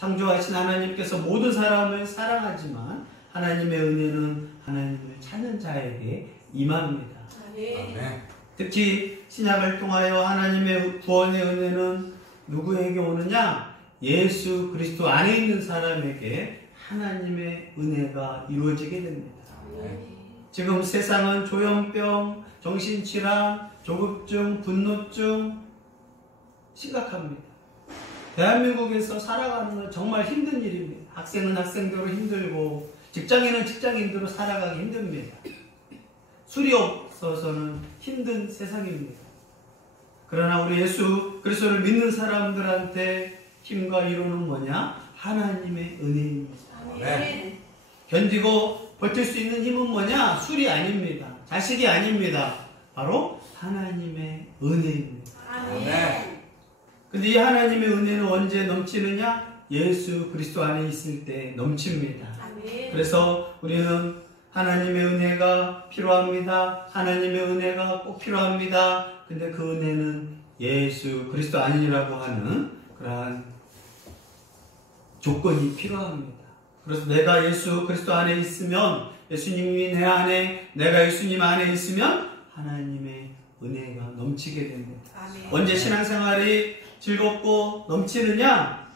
창조하신 하나님께서 모든 사람을 사랑하지만 하나님의 은혜는 하나님을 찾는 자에게 임합니다. 아멘. 특히 신약을 통하여 하나님의 구원의 은혜는 누구에게 오느냐? 예수 그리스도 안에 있는 사람에게 하나님의 은혜가 이루어지게 됩니다. 지금 세상은 조현병, 정신질환, 조급증, 분노증 심각합니다. 대한민국에서 살아가는 건 정말 힘든 일입니다. 학생은 학생대로 힘들고 직장인은 직장인대로 살아가기 힘듭니다. 술이 없어서는 힘든 세상입니다. 그러나 우리 예수 그리스도를 믿는 사람들한테 힘과 위로는 뭐냐? 하나님의 은혜입니다. 아멘. 견디고 버틸 수 있는 힘은 뭐냐? 술이 아닙니다. 자식이 아닙니다. 바로 하나님의 은혜입니다. 아멘. 근데 이 하나님의 은혜는 언제 넘치느냐? 예수 그리스도 안에 있을 때 넘칩니다. 아멘. 그래서 우리는 하나님의 은혜가 필요합니다. 하나님의 은혜가 꼭 필요합니다. 근데 그 은혜는 예수 그리스도 아니라고 하는 그러한 조건이 필요합니다. 그래서 내가 예수 그리스도 안에 있으면, 예수님이 내 안에, 내가 예수님 안에 있으면 하나님의 은혜가 넘치게 됩니다. 아멘. 언제 신앙생활이 즐겁고 넘치느냐?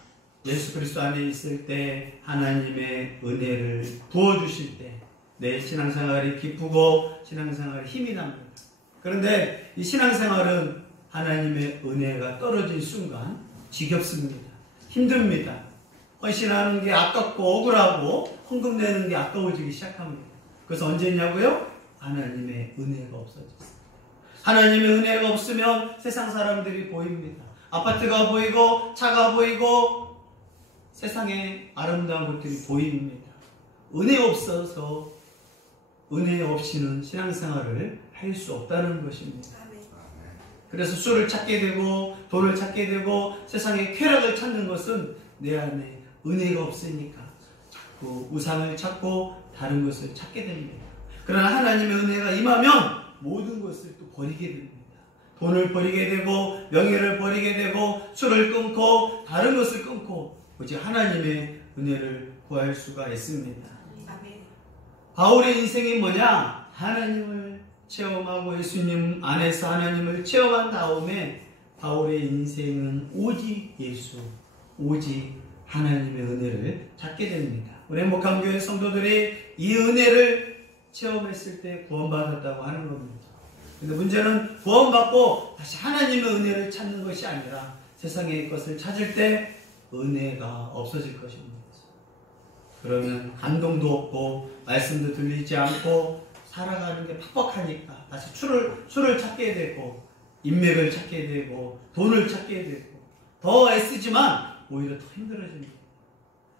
예수 그리스도 안에 있을 때 하나님의 은혜를 부어주실 때 내 신앙생활이 기쁘고 신앙생활에 힘이 납니다. 그런데 이 신앙생활은 하나님의 은혜가 떨어진 순간 지겹습니다. 힘듭니다. 헌신하는 게 아깝고 억울하고 헌금 내는 게 아까워지기 시작합니다. 그래서 언제냐고요? 하나님의 은혜가 없어졌어요. 하나님의 은혜가 없으면 세상 사람들이 보입니다. 아파트가 보이고 차가 보이고 세상의 아름다운 것들이 보입니다. 은혜 없어서 은혜 없이는 신앙생활을 할 수 없다는 것입니다. 그래서 술을 찾게 되고 돈을 찾게 되고 세상의 쾌락을 찾는 것은 내 안에 은혜가 없으니까 자꾸 우상을 찾고 다른 것을 찾게 됩니다. 그러나 하나님의 은혜가 임하면 모든 것을 또 버리게 됩니다. 돈을 버리게 되고 명예를 버리게 되고 술을 끊고 다른 것을 끊고 오직 하나님의 은혜를 구할 수가 있습니다. 바울의 인생이 뭐냐? 하나님을 체험하고 예수님 안에서 하나님을 체험한 다음에 바울의 인생은 오직 예수, 오직 하나님의 은혜를 찾게 됩니다. 우리 행복한 교회 성도들이 이 은혜를 체험했을 때 구원받았다고 하는 겁니다. 근데 문제는 구원받고 다시 하나님의 은혜를 찾는 것이 아니라 세상의 것을 찾을 때 은혜가 없어질 것입니다. 그러면 감동도 없고 말씀도 들리지 않고 살아가는 게 팍팍하니까 다시 술을 찾게 되고 인맥을 찾게 되고 돈을 찾게 되고 더 애쓰지만 오히려 더 힘들어집니다.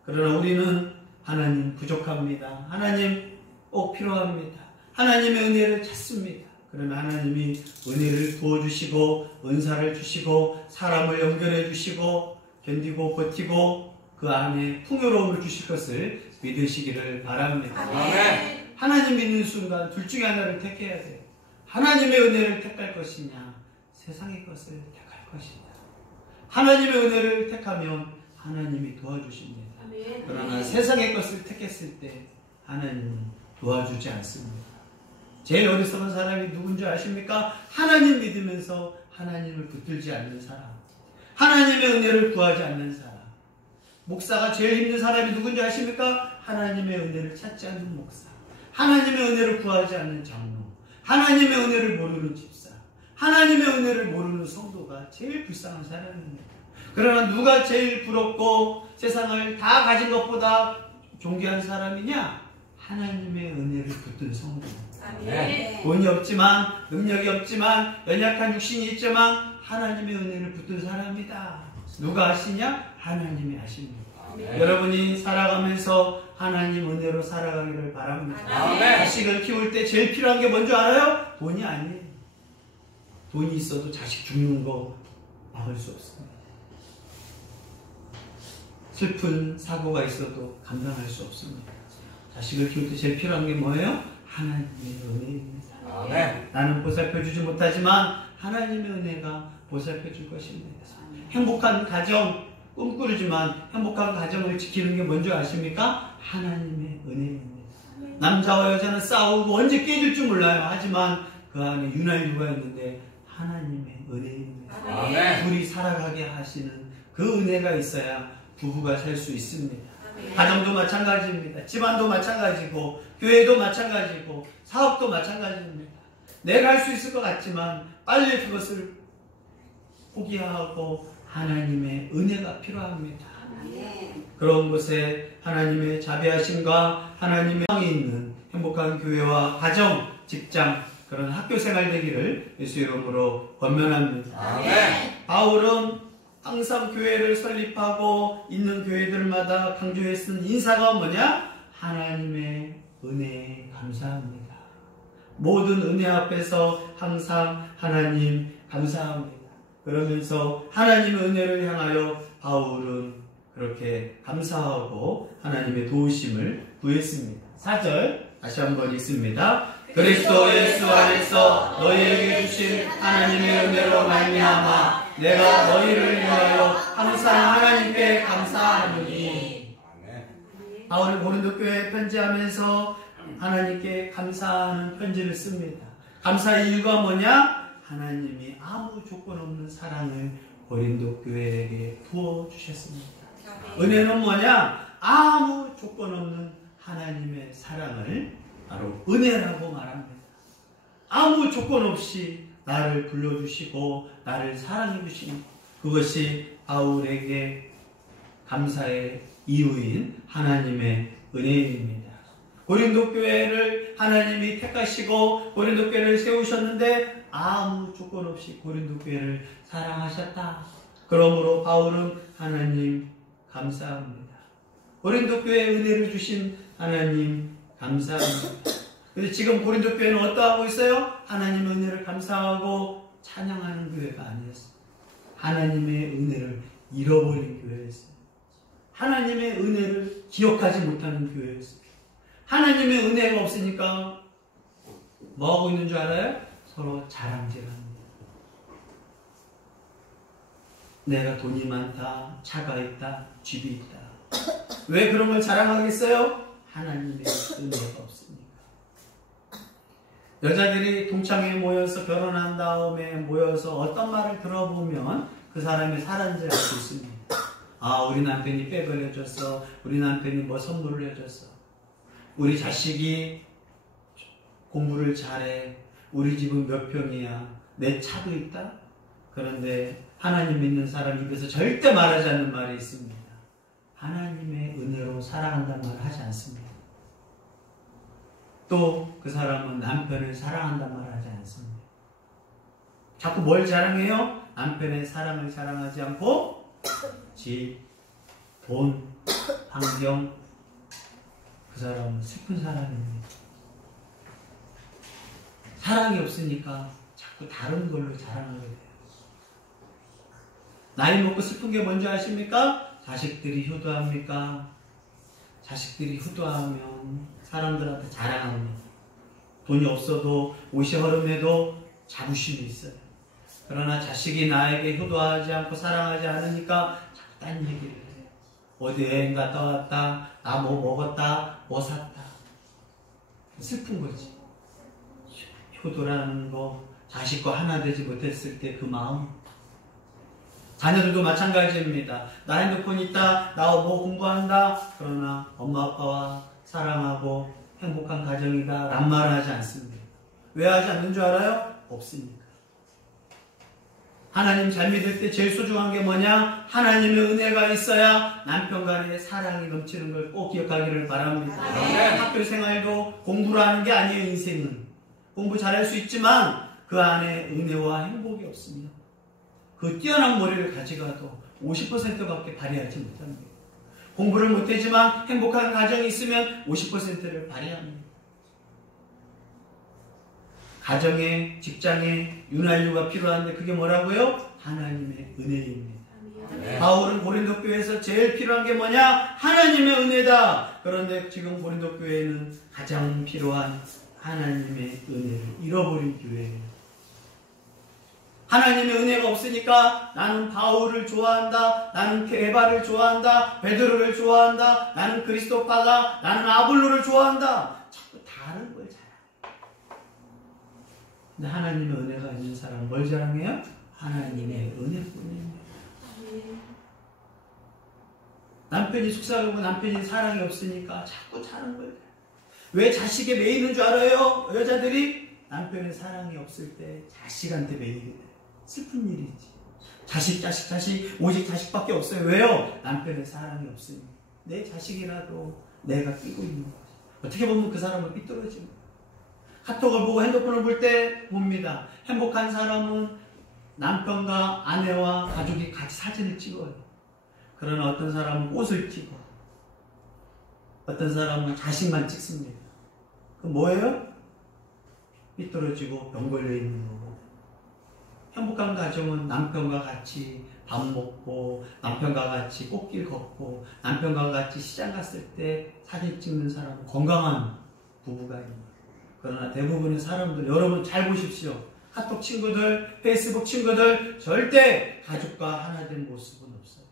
그러나 우리는 하나님 부족합니다. 하나님 꼭 필요합니다. 하나님의 은혜를 찾습니다. 그러나 하나님이 은혜를 부어주시고 은사를 주시고 사람을 연결해 주시고 견디고 버티고 그 안에 풍요로움을 주실 것을 믿으시기를 바랍니다. 아멘. 하나님 믿는 순간 둘 중에 하나를 택해야 돼요. 하나님의 은혜를 택할 것이냐 세상의 것을 택할 것이냐. 하나님의 은혜를 택하면 하나님이 도와주십니다. 아멘. 그러나 세상의 것을 택했을 때 하나님은 도와주지 않습니다. 제일 어리석은 사람이 누군지 아십니까? 하나님 믿으면서 하나님을 붙들지 않는 사람, 하나님의 은혜를 구하지 않는 사람. 목사가 제일 힘든 사람이 누군지 아십니까? 하나님의 은혜를 찾지 않는 목사, 하나님의 은혜를 구하지 않는 장로, 하나님의 은혜를 모르는 집사, 하나님의 은혜를 모르는 성도가 제일 불쌍한 사람입니다. 그러나 누가 제일 부럽고 세상을 다 가진 것보다 존귀한 사람이냐? 하나님의 은혜를 붙든 성도. 아멘. 돈이 없지만, 능력이 없지만, 연약한 육신이 있지만 하나님의 은혜를 붙든 사람이다. 누가 아시냐? 하나님이 아십니다. 아멘. 여러분이 살아가면서 하나님 은혜로 살아가기를 바랍니다. 아멘. 자식을 키울 때 제일 필요한 게 뭔지 알아요? 돈이 아니에요. 돈이 있어도 자식 죽는 거 막을 수 없습니다. 슬픈 사고가 있어도 감당할 수 없습니다. 자식을 키울 때 제일 필요한 게 뭐예요? 하나님의 은혜입니다. 아멘. 나는 보살펴주지 못하지만 하나님의 은혜가 보살펴줄 것입니다. 행복한 가정, 꿈꾸지만 행복한 가정을 지키는 게 뭔지 아십니까? 하나님의 은혜입니다. 남자와 여자는 싸우고 언제 깨질 줄 몰라요. 하지만 그 안에 윤활유가 있는데 하나님의 은혜입니다. 아멘. 둘이 살아가게 하시는 그 은혜가 있어야 부부가 살 수 있습니다. 가정도 마찬가지입니다. 집안도 마찬가지고 교회도 마찬가지고 사업도 마찬가지입니다. 내가 할 수 있을 것 같지만 빨리 그것을 포기하고 하나님의 은혜가 필요합니다. 그런 곳에 하나님의 자비하심과 하나님의 영이 있는 행복한 교회와 가정, 직장, 그런 학교 생활 되기를 예수 이름으로 권면합니다. 아멘. 바울은 항상 교회를 설립하고 있는 교회들마다 강조했던 인사가 뭐냐? 하나님의 은혜에 감사합니다. 모든 은혜 앞에서 항상 하나님 감사합니다. 그러면서 하나님의 은혜를 향하여 바울은 그렇게 감사하고 하나님의 도우심을 구했습니다. 4절 다시 한번 읽습니다. 그리스도 예수 안에서 너희에게 주신 하나님의 은혜로 말미암아 내가 너희를 위하여 항상 하나님께 감사하노니. 바울이 고린도 교회에 편지하면서 하나님께 감사하는 편지를 씁니다. 감사의 이유가 뭐냐? 하나님이 아무 조건 없는 사랑을 고린도 교회에게 부어주셨습니다. 은혜는 뭐냐? 아무 조건 없는 하나님의 사랑을 바로 은혜라고 말합니다. 아무 조건 없이 나를 불러주시고 나를 사랑해 주시는 그것이 바울에게 감사의 이유인 하나님의 은혜입니다. 고린도 교회를 하나님이 택하시고 고린도 교회를 세우셨는데 아무 조건 없이 고린도 교회를 사랑하셨다. 그러므로 바울은 하나님 감사합니다. 고린도 교회에 은혜를 주신 하나님 감사합니다. 그래서 지금 고린도 교회는 어떠하고 있어요? 하나님의 은혜를 감사하고 찬양하는 교회가 아니었어요. 하나님의 은혜를 잃어버린 교회였어요. 하나님의 은혜를 기억하지 못하는 교회였어요. 하나님의 은혜가 없으니까 뭐하고 있는 줄 알아요? 서로 자랑질합니다. 내가 돈이 많다, 차가 있다, 집이 있다. 왜 그런 걸 자랑하겠어요? 하나님의 은혜가 없으니까. 여자들이 동창회에 모여서 결혼한 다음에 모여서 어떤 말을 들어보면 그 사람의 사랑인지 알 수 있습니다. 아, 우리 남편이 백을 해줬어. 우리 남편이 뭐 선물을 해줬어. 우리 자식이 공부를 잘해. 우리 집은 몇 평이야. 내 차도 있다. 그런데 하나님 믿는 사람 입에서 절대 말하지 않는 말이 있습니다. 하나님의 은혜로 사랑한다는 말을 하지 않습니다. 또 그 사람은 남편을 사랑한다는 말을 하지 않습니다. 자꾸 뭘 자랑해요? 남편의 사랑을 자랑하지 않고 집, 돈, 환경. 그 사람은 슬픈 사람입니다. 사랑이 없으니까 자꾸 다른 걸로 자랑하게 돼요. 나이 먹고 슬픈 게 뭔지 아십니까? 자식들이 효도합니까? 자식들이 효도하면 사람들한테 자랑합니다. 돈이 없어도 옷이 허름해도 자부심이 있어요. 그러나 자식이 나에게 효도하지 않고 사랑하지 않으니까 자꾸 딴 얘기를 해요. 어디 여행 갔다 왔다, 나 뭐 먹었다, 뭐 샀다. 슬픈 거지. 효도라는 거, 자식과 하나 되지 못했을 때 그 마음. 자녀들도 마찬가지입니다. 나 핸드폰 있다, 나 뭐 공부한다. 그러나 엄마 아빠와 사랑하고 행복한 가정이다 란 말을 하지 않습니다. 왜 하지 않는 줄 알아요? 없으니까. 하나님 잘 믿을 때 제일 소중한 게 뭐냐? 하나님의 은혜가 있어야 남편 간의 사랑이 넘치는 걸 꼭 기억하기를 바랍니다. 학교 생활도 공부를 하는 게 아니에요. 인생은 공부 잘할 수 있지만 그 안에 은혜와 행복이 없으면 그 뛰어난 머리를 가져가도 50%밖에 발휘하지 못합니다. 공부를 못하지만 행복한 가정이 있으면 50%를 발휘합니다. 가정에, 직장에 윤활유가 필요한데 그게 뭐라고요? 하나님의 은혜입니다. 네. 바울은 고린도 교회에서 제일 필요한 게 뭐냐? 하나님의 은혜다. 그런데 지금 고린도 교회는 가장 필요한 하나님의 은혜를 잃어버린 교회예요. 하나님의 은혜가 없으니까 나는 바울을 좋아한다, 나는 게바를 좋아한다, 베드로를 좋아한다, 나는 그리스도파다, 나는 아볼로를 좋아한다. 자꾸 다른 걸 자랑해요. 근데 하나님의 은혜가 있는 사람은 뭘 자랑해요? 하나님의 은혜뿐입니다. 남편이 속삭이고 남편이 사랑이 없으니까 자꾸 다른 걸. 왜 자식에 매이는 줄 알아요? 여자들이 남편의 사랑이 없을 때 자식한테 매이게 돼요. 슬픈 일이지. 자식, 오직 자식밖에 없어요. 왜요? 남편의 사랑이 없으니. 내 자식이라도 내가 끼고 있는 거지. 어떻게 보면 그 사람은 삐뚤어진 거예요. 카톡을 보고 핸드폰을 볼 때 봅니다. 행복한 사람은 남편과 아내와 가족이 같이 사진을 찍어요. 그러나 어떤 사람은 꽃을 찍어. 어떤 사람은 자식만 찍습니다. 그럼 뭐예요? 삐뚤어지고 병 걸려 있는 거고. 행복한 가정은 남편과 같이 밥 먹고, 남편과 같이 꽃길 걷고, 남편과 같이 시장 갔을 때 사진 찍는 사람은 건강한 부부가 있는 거예요. 그러나 대부분의 사람들, 여러분 잘 보십시오. 카톡 친구들, 페이스북 친구들, 절대 가족과 하나 된 모습은 없어요.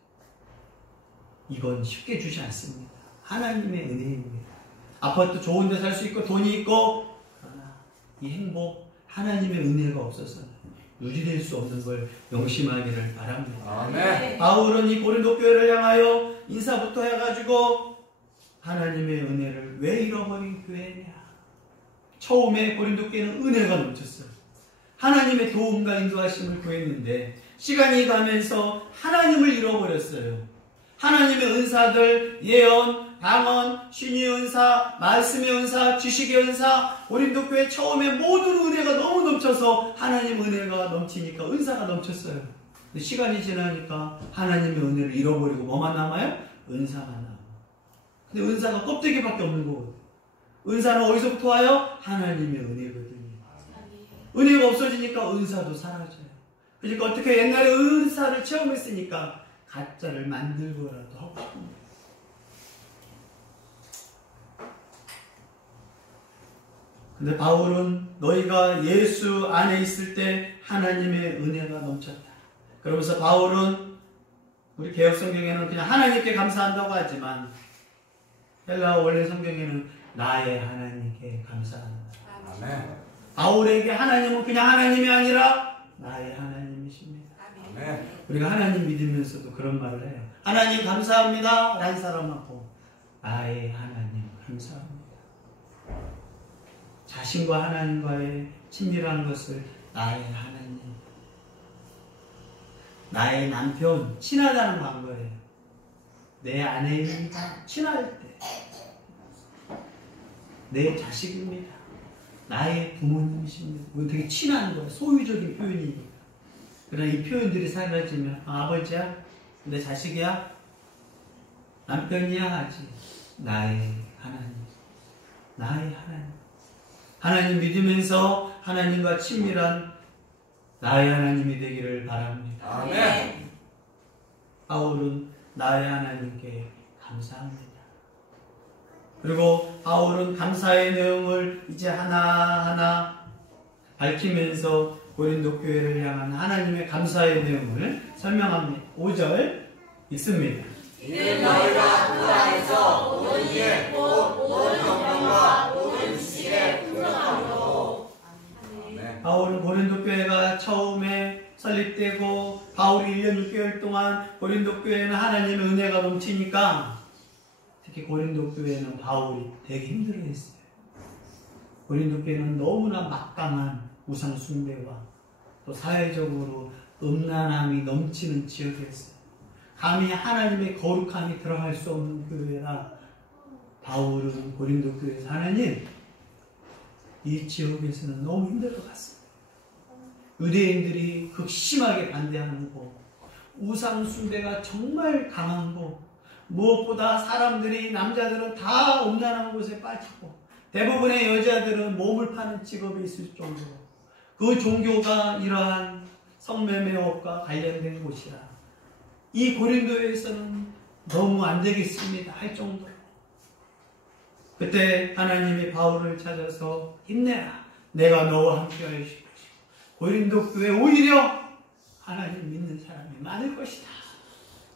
이건 쉽게 주지 않습니다. 하나님의 은혜입니다. 아파트 좋은 데 살 수 있고 돈이 있고, 그러나 이 행복, 하나님의 은혜가 없어서는 유지될 수 없는 걸 명심하기를 바랍니다. 아멘. 바울은 이 고린도 교회를 향하여 인사부터 해가지고 하나님의 은혜를 왜 잃어버린 교회냐. 처음에 고린도 교회는 은혜가 넘쳤어요. 하나님의 도움과 인도하심을 구했는데 시간이 가면서 하나님을 잃어버렸어요. 하나님의 은사들, 예언, 방언, 신의 은사, 말씀의 은사, 지식의 은사, 고린도 교회 처음에 모든 은혜가 너무 넘쳐서 하나님 은혜가 넘치니까 은사가 넘쳤어요. 근데 시간이 지나니까 하나님의 은혜를 잃어버리고 뭐만 남아요? 은사만 남아요. 근데 은사가 껍데기밖에 없는 거거든요. 은사는 어디서부터 와요? 하나님의 은혜거든요. 은혜가 없어지니까 은사도 사라져요. 그러니까 어떻게 옛날에 은사를 체험했으니까 가짜를 만들고라도 하고 싶습니다. 근데 바울은 너희가 예수 안에 있을 때 하나님의 은혜가 넘쳤다. 그러면서 바울은 우리 개역 성경에는 그냥 하나님께 감사한다고 하지만 헬라어 원래 성경에는 나의 하나님께 감사한다. 아멘. 바울에게 하나님은 그냥 하나님이 아니라 나의 하나님이십니다. 아멘. 우리가 하나님 믿으면서도 그런 말을 해요. 하나님 감사합니다 라는 사람하고 나의 하나님 감사합니다. 자신과 하나님과의 친밀한 것을 나의 하나님, 나의 남편 친하다는 관계예요. 내 아내입니다. 친할 때 내 자식입니다. 나의 부모님이십니다. 이건 되게 친한 거예요. 소유적인 표현이니까. 그러나 이 표현들이 사라지면 아버지야? 내 자식이야? 남편이야? 하지. 나의 하나님. 나의 하나님. 하나님 믿으면서 하나님과 친밀한 나의 하나님이 되기를 바랍니다. 아멘. 바울은 나의 하나님께 감사합니다. 그리고 바울은 감사의 내용을 이제 하나하나 밝히면서 고린도 교회를 향한 하나님의 감사의 내용을 설명합니다. 5절 읽습니다. 이는 너희가 그 안에서 온 이에 온 영광과 온 지식에 풍성함으로. 바울은 고린도 교회가 처음에 설립되고 바울이 1년 6개월 동안 고린도 교회는 하나님의 은혜가 넘치니까 특히 고린도 교회는 바울이 되게 힘들어했어요. 고린도 교회는 너무나 막강한 우상 숭배와 또 사회적으로 음란함이 넘치는 지역이었어요. 감히 하나님의 거룩함이 들어갈 수 없는 교회라 바울은 고린도 교회에서 하나님 이 지역에서는 너무 힘들 것 같습니다. 유대인들이 극심하게 반대하는 곳, 우상 숭배가 정말 강한 곳, 무엇보다 사람들이 남자들은 다 음란한 곳에 빠지고 대부분의 여자들은 몸을 파는 직업에 있을 정도로 그 종교가 이러한 성매매업과 관련된 곳이라 이 고린도에서는 너무 안 되겠습니다 할 정도로 그때 하나님이 바울을 찾아서 힘내라 내가 너와 함께 할 것이고 고린도 교회 오히려 하나님 믿는 사람이 많을 것이다.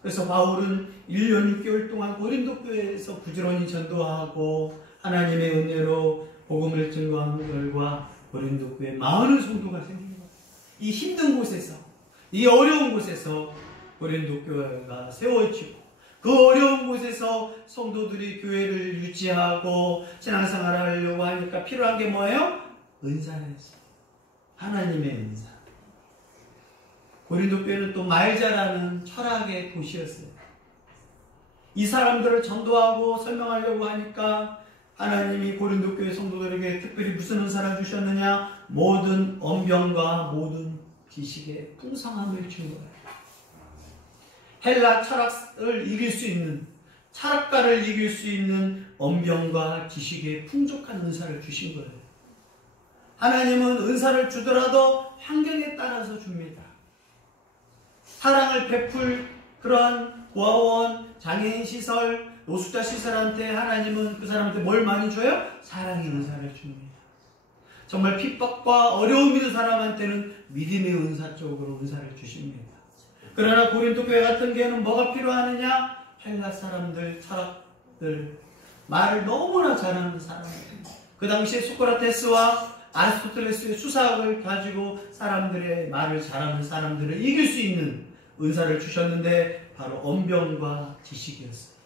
그래서 바울은 1년 6개월 동안 고린도 교회에서 부지런히 전도하고 하나님의 은혜로 복음을 증거한 결과 고린도 교회에 많은 성도가 생긴 거예요. 이 힘든 곳에서, 이 어려운 곳에서 고린도 교회가 세워지고 그 어려운 곳에서 성도들이 교회를 유지하고 신앙생활을 하려고 하니까 필요한 게 뭐예요? 은사였어요. 하나님의 은사. 고린도 교회는 또 말 잘하는 철학의 도시였어요. 이 사람들을 전도하고 설명하려고 하니까 하나님이 고린도 교회 성도들에게 특별히 무슨 은사를 주셨느냐? 모든 언변과 모든 지식의 풍성함을 준 거예요. 헬라 철학을 이길 수 있는, 철학가를 이길 수 있는 언변과 지식의 풍족한 은사를 주신 거예요. 하나님은 은사를 주더라도 환경에 따라서 줍니다. 사랑을 베풀 그러한 고아원, 장애인 시설, 노숙자 시설한테 하나님은 그 사람한테 뭘 많이 줘요? 사랑의 은사를 줍니다. 정말 핍박과 어려움 있는 사람한테는 믿음의 은사 쪽으로 은사를 주십니다. 그러나 고린도 교회 같은 경우는 뭐가 필요하느냐? 헬라 사람들, 철학들, 말을 너무나 잘하는 사람들. 그 당시에 소크라테스와 아리스토텔레스의 수사학을 가지고 사람들의 말을 잘하는 사람들을 이길 수 있는 은사를 주셨는데 바로 언변과 지식이었어요.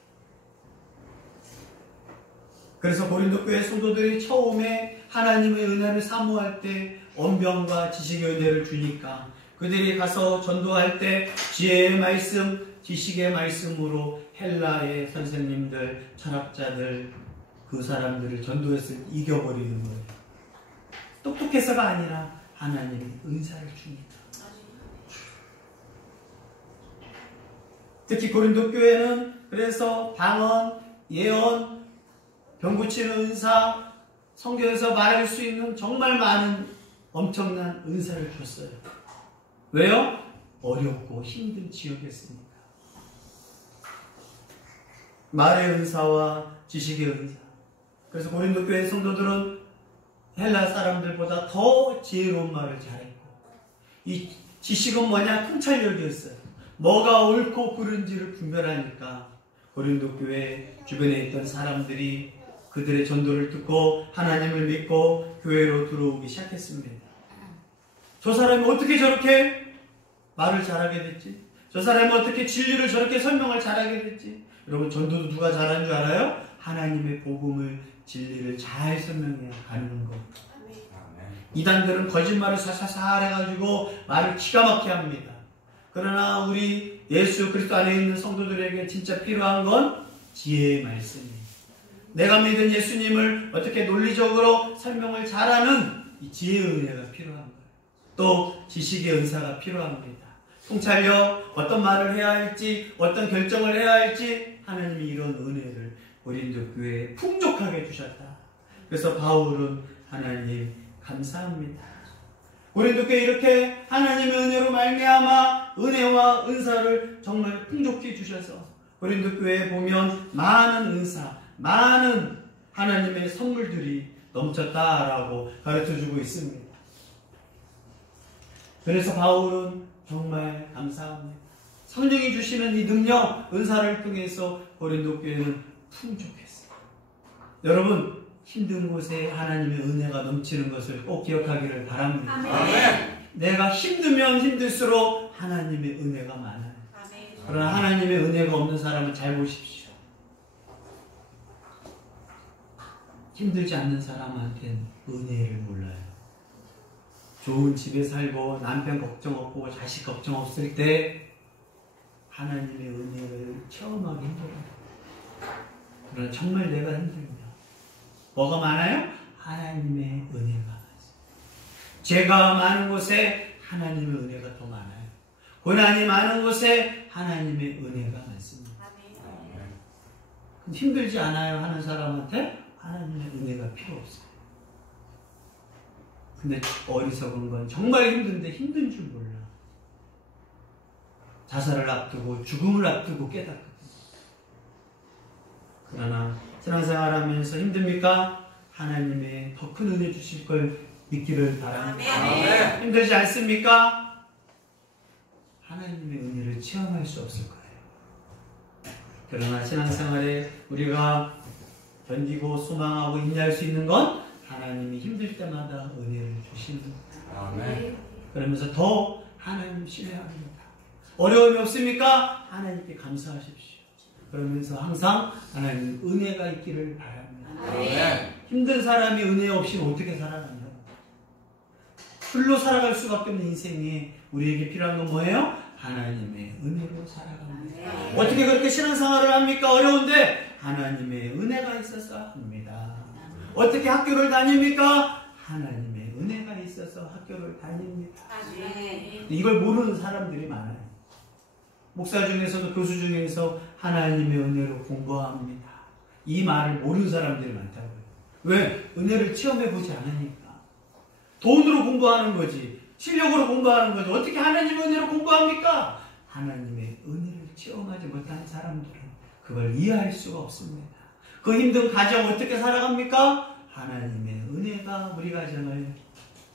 그래서 고린도 교회 성도들이 처음에 하나님의 은혜를 사모할 때 언변과 지식의 은혜를 주니까 그들이 가서 전도할 때 지혜의 말씀, 지식의 말씀으로 헬라의 선생님들, 철학자들, 그 사람들을 전도했을 때 이겨버리는 거예요. 똑똑해서가 아니라 하나님의 은사를 줍니다. 특히 고린도 교회는 그래서 방언, 예언, 병 고치는 은사, 성경에서 말할 수 있는 정말 많은 엄청난 은사를 줬어요. 왜요? 어렵고 힘든 지역이었습니다. 말의 은사와 지식의 은사. 그래서 고린도 교회 성도들은 헬라 사람들보다 더 지혜로운 말을 잘했고, 이 지식은 뭐냐? 통찰력이었어요. 뭐가 옳고 그른지를 분별하니까 고린도 교회 주변에 있던 사람들이 그들의 전도를 듣고 하나님을 믿고 교회로 들어오기 시작했습니다. 저 사람이 어떻게 저렇게 말을 잘하게 됐지? 저 사람이 어떻게 진리를 저렇게 설명을 잘하게 됐지? 여러분, 전도도 누가 잘하는 줄 알아요? 하나님의 복음을, 진리를 잘 설명해야 가능한 거. 이단들은 거짓말을 사사살 해가지고 말을 기가 막히게 합니다. 그러나 우리 예수 그리스도 안에 있는 성도들에게 진짜 필요한 건 지혜의 말씀이에요. 내가 믿은 예수님을 어떻게 논리적으로 설명을 잘하는 이 지혜의 은혜가 필요한 거예요. 또 지식의 은사가 필요합니다. 통찰력, 어떤 말을 해야 할지, 어떤 결정을 해야 할지 하나님이 이런 은혜를 고린도 교회에 풍족하게 주셨다. 그래서 바울은 하나님 감사합니다. 고린도 교회에 이렇게 하나님의 은혜로 말미암아 은혜와 은사를 정말 풍족히 주셔서 고린도 교회에 보면 많은 은사, 많은 하나님의 선물들이 넘쳤다라고 가르쳐주고 있습니다. 그래서 바울은 정말 감사합니다. 성령이 주시는 이 능력, 은사를 통해서 고린도 교회는 풍족했어요. 여러분, 힘든 곳에 하나님의 은혜가 넘치는 것을 꼭 기억하기를 바랍니다. 아멘. 내가 힘들면 힘들수록 하나님의 은혜가 많아요. 아멘. 그러나 하나님의 은혜가 없는 사람은 잘 보십시오. 힘들지 않는 사람한테는 은혜를 몰라요. 좋은 집에 살고 남편 걱정 없고 자식 걱정 없을 때 하나님의 은혜를 체험하기 힘들어요. 그러나 정말 내가 힘들면 뭐가 많아요? 하나님의 은혜가 많습니다. 죄가 많은 곳에 하나님의 은혜가 더 많아요. 고난이 많은 곳에 하나님의 은혜가 많습니다. 힘들지 않아요 하는 사람한테 하나님의 은혜가 필요 없어요. 근데 어리석은 건 정말 힘든데 힘든 줄 몰라. 자살을 앞두고 죽음을 앞두고 깨닫거든요. 그러나 신앙생활하면서 힘듭니까? 하나님의 더 큰 은혜 주실 걸 믿기를 바랍니다. 아멘. 힘들지 않습니까? 하나님의 은혜를 체험할 수 없을 거예요. 그러나 신앙생활에 우리가 견디고 소망하고 인내할 수 있는 건 하나님이 힘들 때마다 은혜를 주시는 거예요. 아멘. 그러면서 더 하나님 신뢰합니다. 어려움이 없습니까? 하나님께 감사하십시오. 그러면서 항상 하나님 은혜가 있기를 바랍니다. 아멘. 힘든 사람이 은혜 없이는 어떻게 살아가냐? 풀로 살아갈 수밖에 없는 인생에 우리에게 필요한 건 뭐예요? 하나님의 은혜로 살아갑니다. 어떻게 그렇게 신앙생활을 합니까? 어려운데 하나님의 은혜가 있어서 합니다. 어떻게 학교를 다닙니까? 하나님의 은혜가 있어서 학교를 다닙니다. 이걸 모르는 사람들이 많아요. 목사 중에서도 교수 중에서 하나님의 은혜로 공부합니다. 이 말을 모르는 사람들이 많다고요. 왜? 은혜를 체험해보지 않으니까. 돈으로 공부하는 거지. 실력으로 공부하는 거지. 어떻게 하나님의 은혜로 공부합니까? 하나님의 은혜를 체험하지 못한 사람들은 그걸 이해할 수가 없습니다. 그 힘든 가정 어떻게 살아갑니까? 하나님의 은혜가 우리 가정을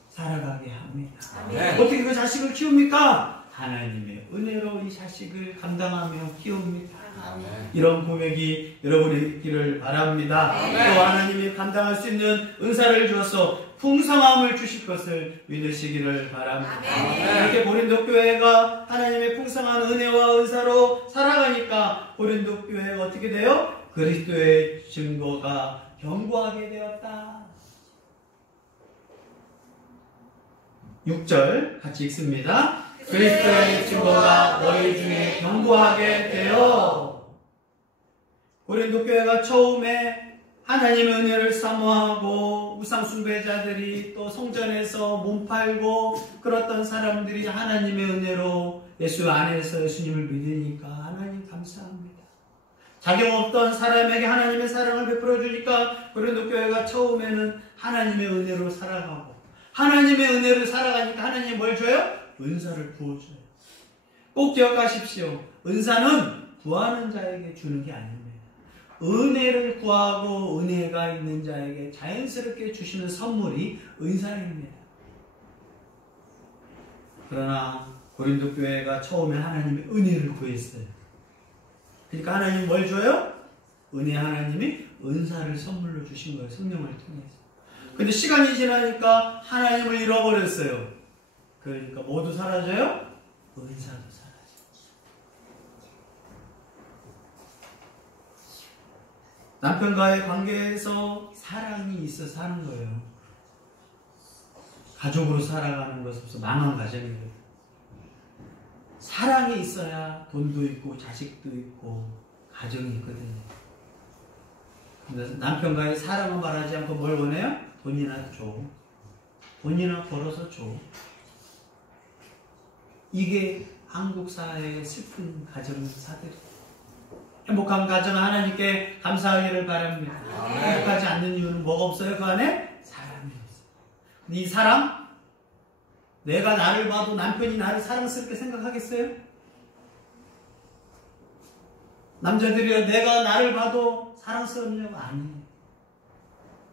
살아가게 합니다. 아멘. 어떻게 그 자식을 키웁니까? 하나님의 은혜로 이 자식을 감당하며 키웁니다. 아멘. 이런 고백이 여러분이 있기를 바랍니다. 아멘. 또 하나님이 감당할 수 있는 은사를 주어서 풍성함을 주실 것을 믿으시기를 바랍니다. 아멘. 이렇게 고린도 교회가 하나님의 풍성한 은혜와 은사로 살아가니까 고린도 교회가 어떻게 돼요? 그리스도의 증거가 견고하게 되었다. 6절 같이 읽습니다. 그리스도의 증거가 너희 중에 견고하게 되어. 고린도 교회가 처음에 하나님의 은혜를 사모하고 우상숭배자들이 또 성전에서 몸 팔고 그랬던 사람들이 하나님의 은혜로 예수 안에서 예수님을 믿으니까 하나님 감사합니다. 자격 없던 사람에게 하나님의 사랑을 베풀어 주니까 고린도 교회가 처음에는 하나님의 은혜로 살아가고 하나님의 은혜로 살아가니까 하나님이 뭘 줘요? 은사를 부어줘요. 꼭 기억하십시오. 은사는 구하는 자에게 주는 게 아닙니다. 은혜를 구하고 은혜가 있는 자에게 자연스럽게 주시는 선물이 은사입니다. 그러나 고린도 교회가 처음에 하나님의 은혜를 구했어요. 그러니까 하나님 뭘 줘요? 은혜 하나님이 은사를 선물로 주신 거예요. 성령을 통해서. 근데 시간이 지나니까 하나님을 잃어버렸어요. 그러니까 모두 사라져요? 은사도 사라져요. 남편과의 관계에서 사랑이 있어서 사는 거예요. 가족으로 살아가는 것으로서 망한 가정이거든요. 사랑이 있어야 돈도 있고 자식도 있고 가정이 있거든요. 그래서 남편과의 사랑을 말하지 않고 뭘 원해요? 돈이나 줘. 돈이나 벌어서 줘. 이게 한국 사회의 슬픈 가정 사들이에요. 행복한 가정 하나님께 감사하기를 바랍니다. 행복하지 않는 이유는 뭐가 없어요? 그 안에? 사랑이 없어요. 근데 이 사랑? 내가 나를 봐도 남편이 나를 사랑스럽게 생각하겠어요? 남자들이요, 내가 나를 봐도 사랑스럽냐고? 아니에요.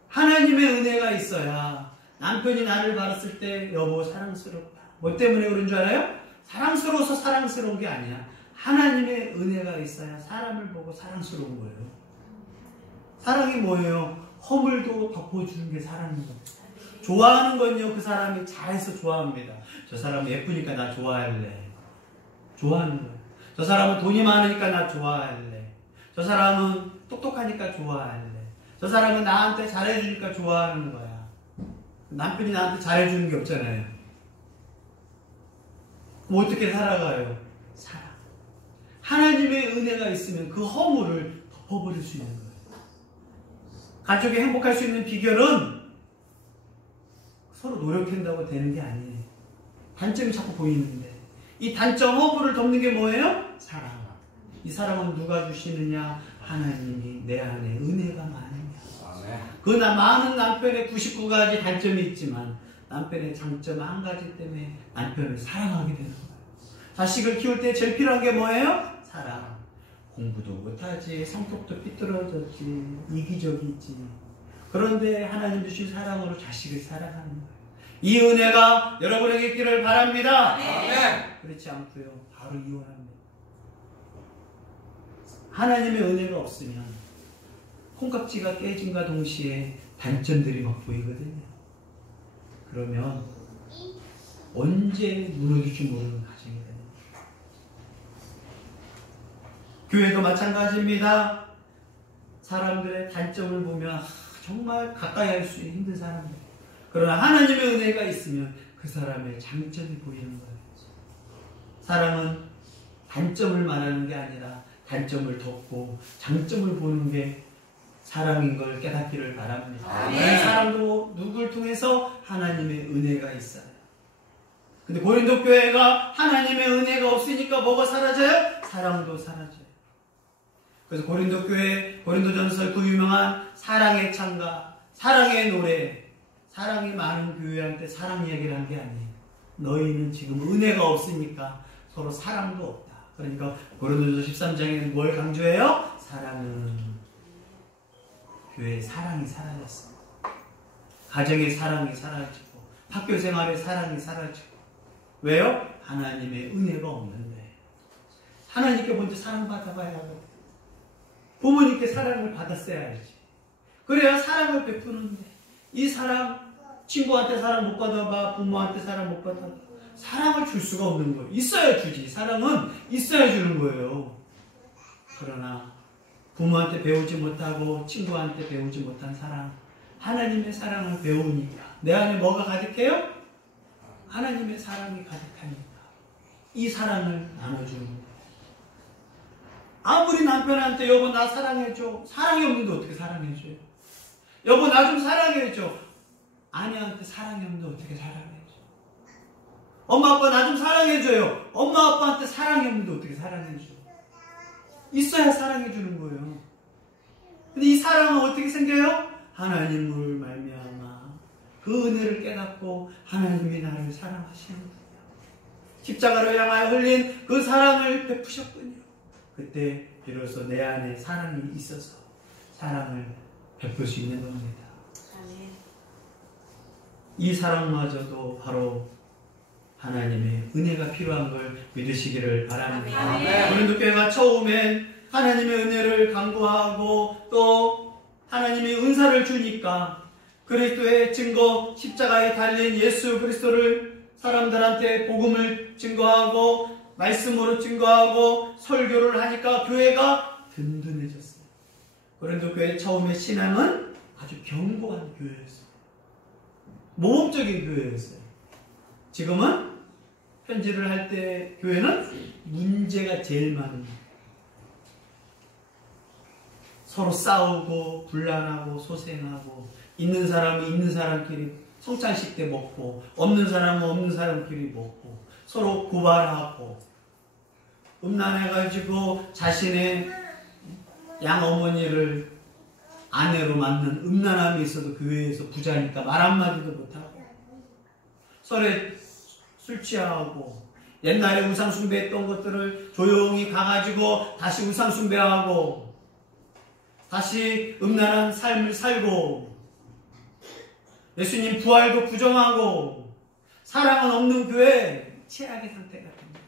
하나님의 은혜가 있어야 남편이 나를 봤을 때 여보 사랑스럽다. 뭐 때문에 그런 줄 알아요? 사랑스러워서 사랑스러운 게 아니야. 하나님의 은혜가 있어야 사람을 보고 사랑스러운 거예요. 사랑이 뭐예요? 허물도 덮어주는 게 사랑입니다. 좋아하는 건요, 그 사람이 잘해서 좋아합니다. 저 사람 예쁘니까 나 좋아할래. 좋아하는 거예요. 저 사람은 돈이 많으니까 나 좋아할래. 저 사람은 똑똑하니까 좋아할래. 저 사람은 나한테 잘해주니까 좋아하는 거야. 남편이 나한테 잘해주는 게 없잖아요. 뭐 어떻게 살아가요? 사랑. 하나님의 은혜가 있으면 그 허물을 덮어버릴 수 있는 거예요. 가족이 행복할 수 있는 비결은 서로 노력한다고 되는 게 아니에요. 단점이 자꾸 보이는데 이 단점 허물을 덮는 게 뭐예요? 사랑. 이 사랑은 누가 주시느냐? 하나님이 내 안에 은혜가 많으냐. 그 많은 남편의 99가지 단점이 있지만 남편의 장점 한 가지 때문에 남편을 사랑하게 되는 거예요. 자식을 키울 때 제일 필요한 게 뭐예요? 사랑. 공부도 못하지, 성격도 삐뚤어졌지, 이기적이지. 그런데 하나님 주신 사랑으로 자식을 사랑하는 거예요. 이 은혜가 여러분에게 있기를 바랍니다. 아멘. 그렇지 않고요. 바로 바로 이혼합니다. 하나님의 은혜가 없으면 콩깍지가 깨짐과 동시에 단점들이 막 보이거든요. 그러면 언제 무너질지 모르는 가정이 됩니다. 교회도 마찬가지입니다. 사람들의 단점을 보면 정말 가까이 할 수 있는 힘든 사람들. 그러나 하나님의 은혜가 있으면 그 사람의 장점이 보이는 거예요. 사랑은 단점을 말하는 게 아니라 단점을 덮고 장점을 보는 게 사랑인 걸 깨닫기를 바랍니다. 이 사람도 누굴 통해서 하나님의 은혜가 있어요. 근데 고린도 교회가 하나님의 은혜가 없으니까 뭐가 사라져요? 사랑도 사라져요. 그래서 고린도 교회, 고린도전서 그 유명한 사랑의 찬가, 사랑의 노래, 사랑이 많은 교회한테 사랑 이야기를 한 게 아니에요. 너희는 지금 은혜가 없으니까 서로 사랑도 없다. 그러니까 고린도전서 13장에는 뭘 강조해요? 사랑은 교회의 사랑이 사라졌습니다. 가정의 사랑이 사라지고 학교 생활의 사랑이 사라지고 왜요? 하나님의 은혜가 없는데 하나님께 먼저 사랑받아봐야 하거든요. 부모님께 사랑을 받았어야지. 그래야 사랑을 베푸는데 이 사랑 친구한테 사랑 못 받아봐 부모한테 사랑 못 받아봐 사랑을 줄 수가 없는 거예요. 있어야 주지. 사랑은 있어야 주는 거예요. 그러나 부모한테 배우지 못하고 친구한테 배우지 못한 사랑 하나님의 사랑을 배우니까 내 안에 뭐가 가득해요? 하나님의 사랑이 가득하니까 이 사랑을 나눠주는 거예요. 아무리 남편한테 여보 나 사랑해줘 사랑이 없는데 어떻게 사랑해줘요? 여보 나 좀 사랑해줘 아내한테 사랑이 없는데 어떻게 사랑해줘? 엄마 아빠 나 좀 사랑해줘요 엄마 아빠한테 사랑이 없는데 어떻게 사랑해줘? 있어야 사랑해주는 거예요. 근데 이 사랑은 어떻게 생겨요? 하나님을 말미암아 그 은혜를 깨닫고 하나님이 나를 사랑하시는 거예요. 십자가로 향하여 흘린 그 사랑을 베푸셨군요. 그때 비로소 내 안에 사랑이 있어서 사랑을 베풀 수 있는 겁니다. 이 사랑마저도 바로 하나님의 은혜가 필요한 걸 믿으시기를 바랍니다. 고린도 교회가 처음엔 하나님의 은혜를 강구하고 또 하나님의 은사를 주니까 그리스도의 증거 십자가에 달린 예수 그리스도를 사람들한테 복음을 증거하고 말씀으로 증거하고 설교를 하니까 교회가 든든해졌어요. 고린도 교회 처음에 신앙은 아주 견고한 교회였어요. 모범적인 교회였어요. 지금은 편지를 할 때 교회는 문제가 제일 많은 서로 싸우고 분란하고 소생하고 있는 사람은 있는 사람끼리 성찬식 때 먹고 없는 사람은 없는 사람끼리 먹고 서로 고발하고 음란해가지고 자신의 양어머니를 아내로 맞는 음란함이 있어도 교회에서 부자니까 말 한마디도 못하고 서로 술 취하고 옛날에 우상 숭배했던 것들을 조용히 가가지고 다시 우상 숭배하고 다시 음란한 삶을 살고 예수님 부활도 부정하고 사랑은 없는 교회 최악의 상태 같습니다.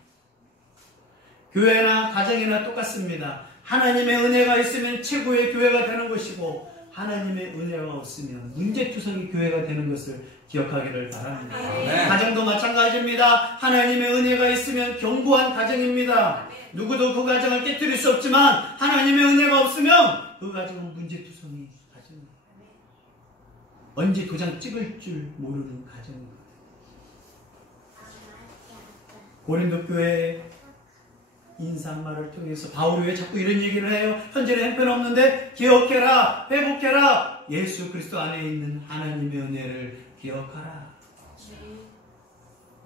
교회나 가정이나 똑같습니다. 하나님의 은혜가 있으면 최고의 교회가 되는 것이고 하나님의 은혜가 없으면 문제투성이 교회가 되는 것을 기억하기를 바랍니다. 가정도 마찬가지입니다. 하나님의 은혜가 있으면 견고한 가정입니다. 누구도 그 가정을 깨뜨릴 수 없지만 하나님의 은혜가 없으면 그 가정은 문제투성이 가정입니다. 언제 도장 찍을 줄 모르는 가정입니다. 고린도 교회 인사말을 통해서 바울이 왜 자꾸 이런 얘기를 해요? 현재는 형편없는데 기억해라, 회복해라. 예수 그리스도 안에 있는 하나님의 은혜를 기억하라.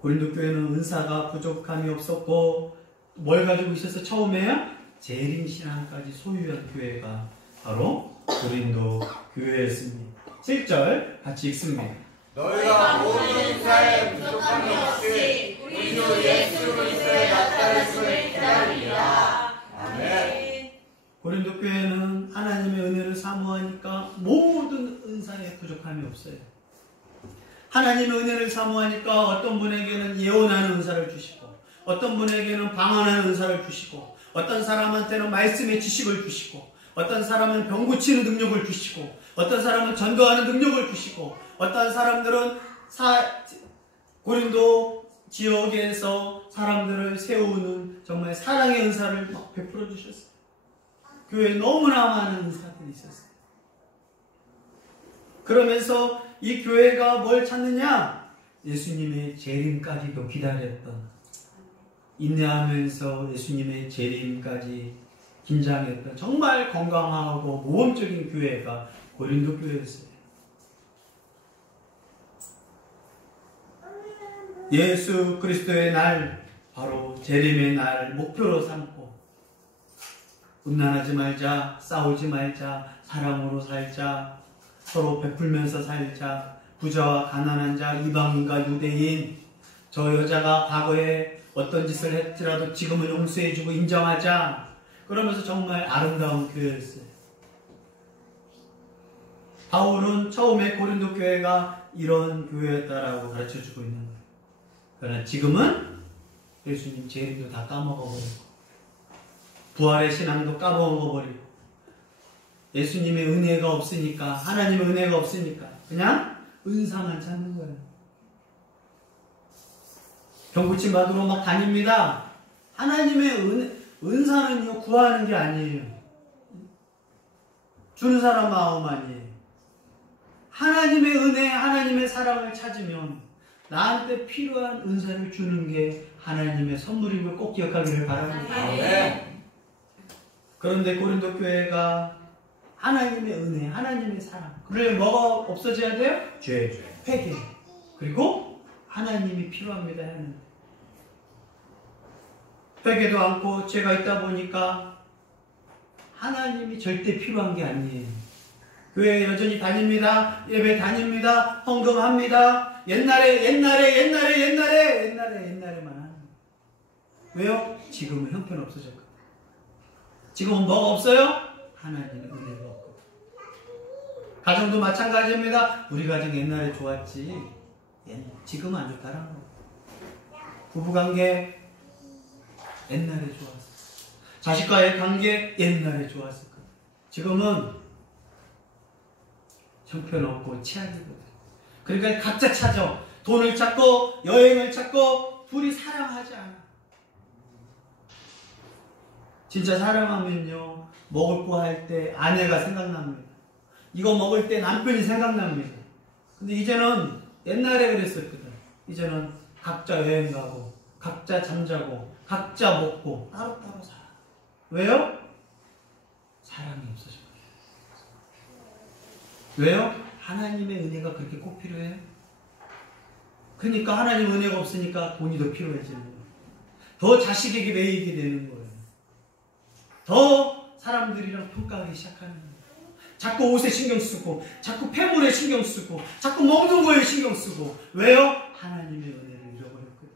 고린도 교회는 은사가 부족함이 없었고 뭘 가지고 있어서 처음에요? 재림신앙까지 소유한 교회가 바로 고린도 교회였습니다. 7절 같이 읽습니다. 너희가 모든 은사에 부족함이 없이 우리 주 예수 그리스도의 나타나심을 기다리라. 아멘. 고린도 교회는 하나님의 은혜를 사모하니까 모든 은사에 부족함이 없어요. 하나님의 은혜를 사모하니까 어떤 분에게는 예언하는 은사를 주시고 어떤 분에게는 방언하는 은사를 주시고, 어떤 사람한테는 말씀의 지식을 주시고, 어떤 사람은 병 고치는 능력을 주시고, 어떤 사람은 전도하는 능력을 주시고, 어떤 사람들은 고린도 지역에서 사람들을 세우는 정말 사랑의 은사를 막 베풀어 주셨어요. 교회에 너무나 많은 은사들이 있었어요. 그러면서 이 교회가 뭘 찾느냐? 예수님의 재림까지도 기다렸던, 인내하면서 예수님의 재림까지 긴장했던 정말 건강하고 모험적인 교회가 고린도 교회였어요. 예수 그리스도의 날, 바로 재림의 날 목표로 삼고 음란하지 말자, 싸우지 말자, 사랑으로 살자, 서로 베풀면서 살자, 부자와 가난한 자, 이방인과 유대인, 저 여자가 과거에 어떤 짓을 했더라도 지금은 용서해주고 인정하자, 그러면서 정말 아름다운 교회였어요. 바울은 처음에 고린도 교회가 이런 교회였다라고 가르쳐주고 있는 거예요. 그러나 지금은 예수님 재림도 다 까먹어버리고, 부활의 신앙도 까먹어버리고, 예수님의 은혜가 없으니까, 하나님의 은혜가 없으니까 그냥 은사만 찾는 거예요. 병고침 받으러 막 다닙니다. 하나님의 은사는요, 구하는 게 아니에요. 주는 사람 마음 아니에요. 하나님의 은혜, 하나님의 사랑을 찾으면 나한테 필요한 은사를 주는 게 하나님의 선물임을 꼭 기억하기를 바랍니다. 네. 그런데 고린도 교회가 하나님의 은혜, 하나님의 사랑, 그래 뭐가 없어져야 돼요? 죄, 회개, 그리고 하나님이 필요합니다 하는, 회개도 않고 죄가 있다 보니까 하나님이 절대 필요한 게 아니에요. 교회 여전히 다닙니다. 예배 다닙니다. 헌금합니다. 옛날에만 하는. 왜요? 지금은 형편 없어졌거든. 지금은 뭐가 없어요? 하나님의 은혜가 없거든. 가정도 마찬가지입니다. 우리 가정 옛날에 좋았지, 지금은 안 좋다라는 거. 부부관계 옛날에 좋았어. 자식과의 관계 옛날에 좋았었거든. 지금은 형편없고 최악이거든. 그러니까 각자 찾아. 돈을 찾고 여행을 찾고, 둘이 사랑하지 않아. 진짜 사랑하면요, 먹을 거 할 때 아내가 생각납니다. 이거 먹을 때 남편이 생각납니다. 근데 이제는, 옛날에 그랬었거든. 이제는 각자 여행 가고, 각자 잠자고, 각자 먹고, 따로따로 살아. 왜요? 사랑이 없어져. 왜요? 하나님의 은혜가 그렇게 꼭 필요해요? 그러니까 하나님의 은혜가 없으니까 돈이 더 필요해지는 거예요. 더 자식에게 매이게 되는 거예요. 더 사람들이랑 평가하기 시작하는 거예요. 자꾸 옷에 신경 쓰고, 자꾸 폐물에 신경 쓰고, 자꾸 먹는 거에 신경 쓰고. 왜요? 하나님의 은혜를 잃어버렸거든요.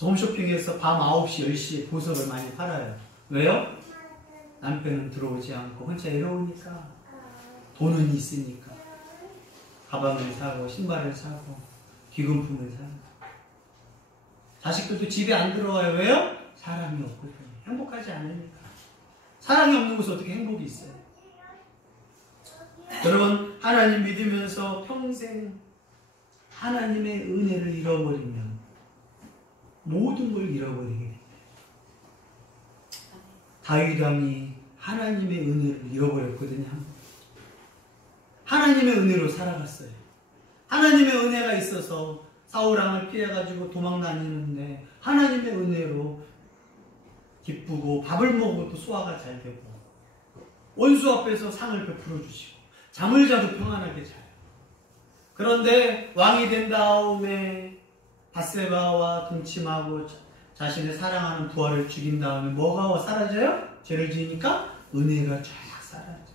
홈쇼핑에서 밤 9시, 10시에 보석을 많이 팔아요. 왜요? 남편은 들어오지 않고 혼자 이러니까, 돈은 있으니까 가방을 사고 신발을 사고 귀금품을 사고. 자식들도 집에 안 들어와요. 왜요? 사랑이 없거든요. 행복하지 않으니까. 사랑이 없는 곳에 어떻게 행복이 있어요? 여러분, 하나님 믿으면서 평생 하나님의 은혜를 잃어버리면 모든 걸 잃어버리게 됩니다. 다윗 왕이 하나님의 은혜를 잃어버렸거든요. 하나님의 은혜로 살아갔어요. 하나님의 은혜가 있어서 사울 왕을 피해가지고 도망 다니는데, 하나님의 은혜로 기쁘고 밥을 먹어도 소화가 잘 되고, 원수 앞에서 상을 베풀어 주시고, 잠을 자도 평안하게 자요. 그런데 왕이 된 다음에 바세바와 동침하고 자신의 사랑하는 부하를 죽인 다음에 뭐가 사라져요? 죄를 지으니까 은혜가 쫙 사라져요.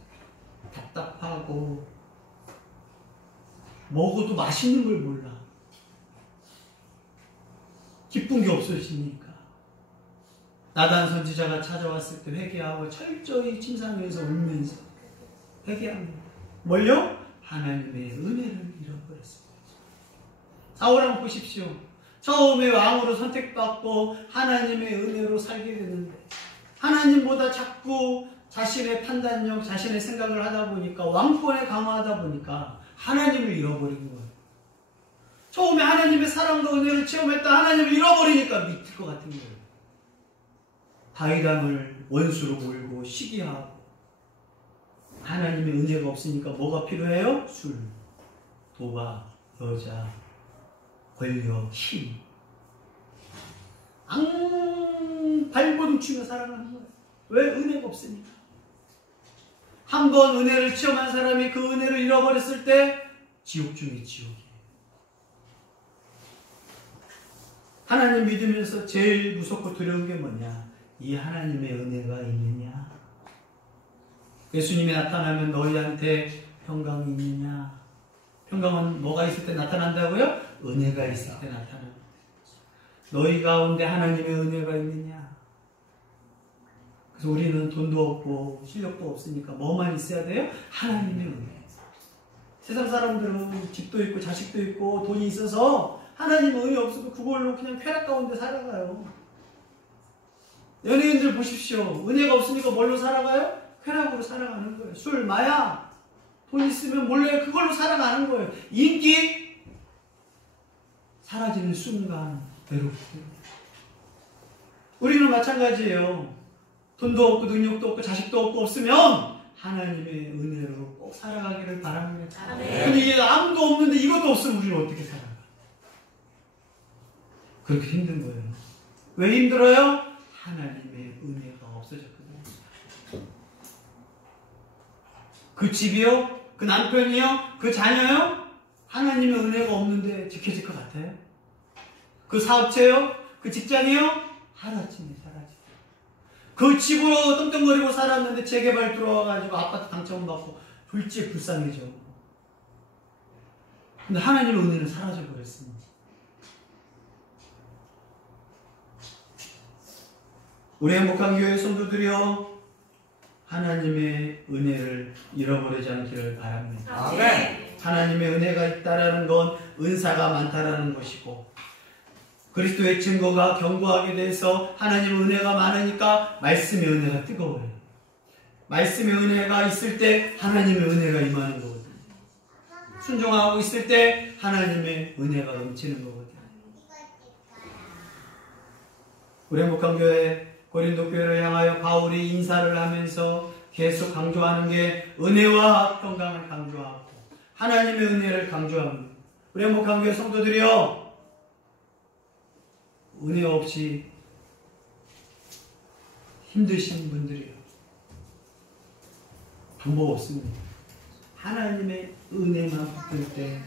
답답하고, 먹어도 맛있는 걸 몰라. 기쁜 게 없어지니까. 나단 선지자가 찾아왔을 때 회개하고 철저히 침상에서 울면서 회개합니다. 뭘요? 하나님의 은혜를 잃어버렸습니다. 사울왕 보십시오. 처음에 왕으로 선택받고 하나님의 은혜로 살게 되는데 하나님보다 자꾸 자신의 판단력, 자신의 생각을 하다 보니까 왕권에 강화하다 보니까 하나님을 잃어버린 거예요. 처음에 하나님의 사랑과 은혜를 체험했다 하나님을 잃어버리니까 밑일 것 같은 거예요. 다윗왕을 원수로 몰고 시기하고 하나님의 은혜가 없으니까 뭐가 필요해요? 술, 도박, 여자, 권력, 힘. 발버둥 치며 살아가는 거예요. 왜? 은혜가 없으니까. 한 번 은혜를 체험한 사람이 그 은혜를 잃어버렸을 때 지옥 중에 지옥이에요. 하나님 믿으면서 제일 무섭고 두려운 게 뭐냐? 이 하나님의 은혜가 있느냐? 예수님이 나타나면 너희한테 평강이 있느냐? 평강은 뭐가 있을 때 나타난다고요? 은혜가 있을 때 나타난다. 너희 가운데 하나님의 은혜가 있느냐? 그래서 우리는 돈도 없고 실력도 없으니까 뭐만 있어야 돼요? 하나님의 은혜. 세상 사람들은 집도 있고 자식도 있고 돈이 있어서 하나님의 은혜 없어도 그걸로 그냥 쾌락 가운데 살아가요. 연예인들 보십시오. 은혜가 없으니까 뭘로 살아가요? 쾌락으로 살아가는 거예요. 술, 마약, 돈 있으면 몰래 그걸로 살아가는 거예요. 인기 사라지는 순간 외롭고. 우리는 마찬가지예요. 돈도 없고 능력도 없고 자식도 없고 없으면 하나님의 은혜로 꼭 살아가기를 바랍니다. 근데 이게 아무도 없는데 이것도 없으면 우리는 어떻게 살아가? 그렇게 힘든 거예요. 왜 힘들어요? 하나님의 은혜가 없어졌거든요. 그 집이요? 그 남편이요? 그 자녀요? 하나님의 은혜가 없는데 지켜질 것 같아요? 그 사업체요? 그 직장이요? 하루아침에 사라지고. 그 집으로 떵떵거리고 살았는데 재개발 들어와가지고 아파트 당첨받고 졸지에 불쌍해져. 근데 하나님의 은혜는 사라져버렸습니다. 우리 행복한 교회 성도들이여 하나님의 은혜를 잃어버리지 않기를 바랍니다. 아멘. 하나님의 은혜가 있다라는 건 은사가 많다라는 것이고 그리스도의 증거가 견고하게 돼서 하나님의 은혜가 많으니까 말씀의 은혜가 뜨거워요. 말씀의 은혜가 있을 때 하나님의 은혜가 임하는 거거든요. 순종하고 있을 때 하나님의 은혜가 넘치는 거거든요. 우리 행복한 교회 고린도 교회를 향하여 바울이 인사를 하면서 계속 강조하는 게 은혜와 평강을 강조하고 하나님의 은혜를 강조합니다. 우리 행복한 교회 성도들이요, 은혜 없이 힘드신 분들이요, 방법 없습니다. 하나님의 은혜만 붙을 때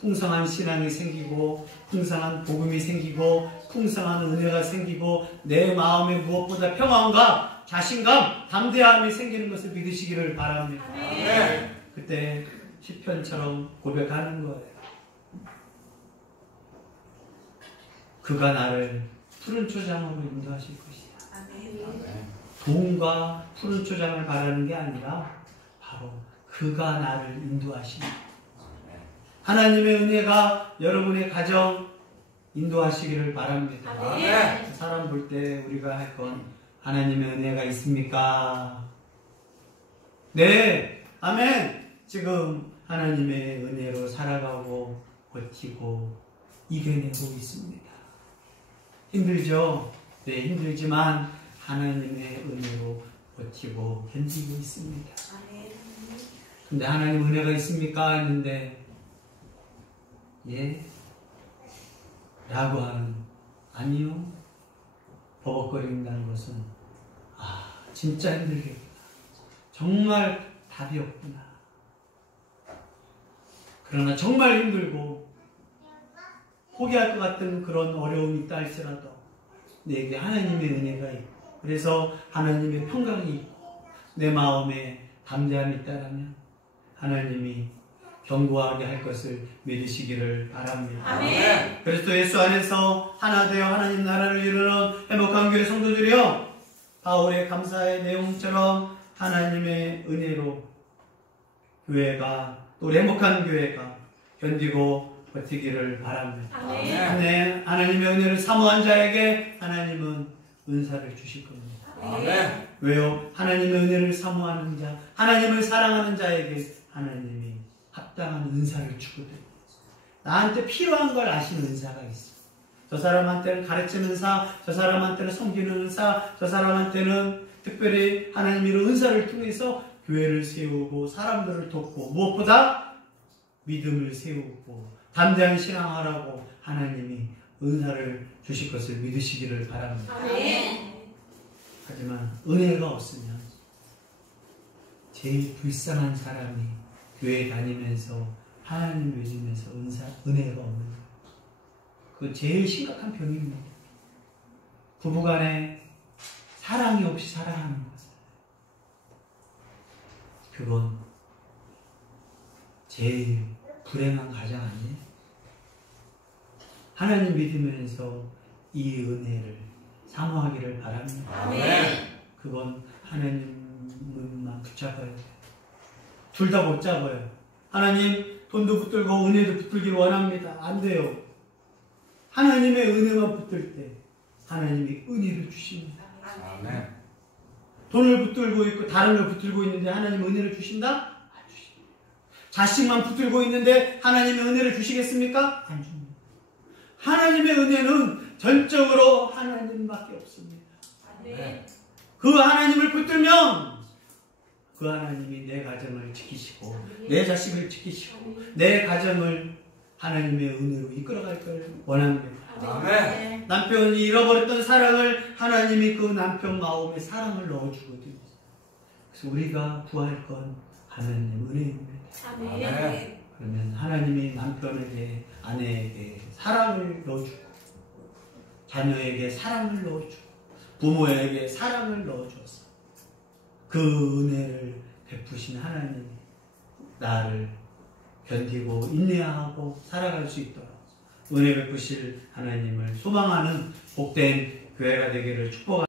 풍성한 신앙이 생기고 풍성한 복음이 생기고 풍성한 은혜가 생기고 내 마음에 무엇보다 평안과 자신감, 담대함이 생기는 것을 믿으시기를 바랍니다. 네. 그때 시편처럼 고백하는 거예요. 그가 나를 푸른 초장으로 인도하실 것이다. 돈과 푸른 초장을 바라는 게 아니라 바로 그가 나를 인도하십니다. 하나님의 은혜가 여러분의 가정 인도하시기를 바랍니다. 아멘. 사람 볼 때 우리가 할 건 하나님의 은혜가 있습니까? 네, 아멘. 지금 하나님의 은혜로 살아가고 버티고 이겨내고 있습니다. 힘들죠? 네, 힘들지만 하나님의 은혜로 버티고 견디고 있습니다. 근데 하나님 은혜가 있습니까? 했는데 예? 라고 하는 아니요. 버벅거린다는 것은 진짜 힘들겠구나. 정말 답이 없구나. 그러나 정말 힘들고 포기할 것 같은 그런 어려움이 있다 할지라도 내게 하나님의 은혜가 있고 그래서 하나님의 평강이 있고 내 마음에 담대함이 있다면 하나님이 견고하게 할 것을 믿으시기를 바랍니다. 아멘. 그리스도 예수 안에서 하나 되어 하나님 나라를 이루는 행복한 교회 성도들이여, 바울의 감사의 내용처럼 하나님의 은혜로 교회가 또 우리 행복한 교회가 견디고 버티기를 바랍니다. 아멘. 하나님의 은혜를 사모한 자에게 하나님은 은사를 주실 겁니다. 아멘. 왜요? 하나님의 은혜를 사모하는 자, 하나님을 사랑하는 자에게 하나님이 합당한 은사를 주거든요. 나한테 필요한 걸 아시는 은사가 있어. 저 사람한테는 가르치는 은사, 저 사람한테는 섬기는 은사, 저 사람한테는 특별히 하나님의 은사를 통해서 교회를 세우고 사람들을 돕고 무엇보다 믿음을 세우고 담대한 신앙하라고 하나님이 은사를 주실 것을 믿으시기를 바랍니다. 하지만 은혜가 없으면 제일 불쌍한 사람이 교회 다니면서 하나님 믿으면서 은혜가 없는 거예요. 그 제일 심각한 병입니다. 부부간에 사랑이 없이 살아가는 것. 그건 제일 불행한 가정 아니에요? 하나님 믿으면서 이 은혜를 사모하기를 바랍니다. 아멘. 그건 하나님만 붙잡아야 돼요. 둘 다 못 잡아요. 하나님 돈도 붙들고 은혜도 붙들기를 원합니다. 안 돼요. 하나님의 은혜만 붙들 때 하나님이 은혜를 주십니다. 아멘. 돈을 붙들고 있고 다른 걸 붙들고 있는데 하나님 은혜를 주신다? 안 주십니다. 자식만 붙들고 있는데 하나님의 은혜를 주시겠습니까? 안 줍니다. 하나님의 은혜는 전적으로 하나님밖에 없습니다. 그 하나님을 붙들면 그 하나님이 내 가정을 지키시고 내 자식을 지키시고 내 가정을 하나님의 은혜로 이끌어갈 걸 원합니다. 아멘. 남편이 잃어버렸던 사랑을 하나님이 그 남편 마음에 사랑을 넣어주거든요. 그래서 우리가 구할 건 하나님 은혜입니다. 아멘. 그러면 하나님이 남편에게 아내에게 사랑을 넣어주고 자녀에게 사랑을 넣어주고 부모에게 사랑을 넣어주어서 그 은혜를 베푸신 하나님이 나를 견디고 인내하고 살아갈 수 있도록 은혜 베푸실 하나님을 소망하는 복된 교회가 되기를 축복합니다.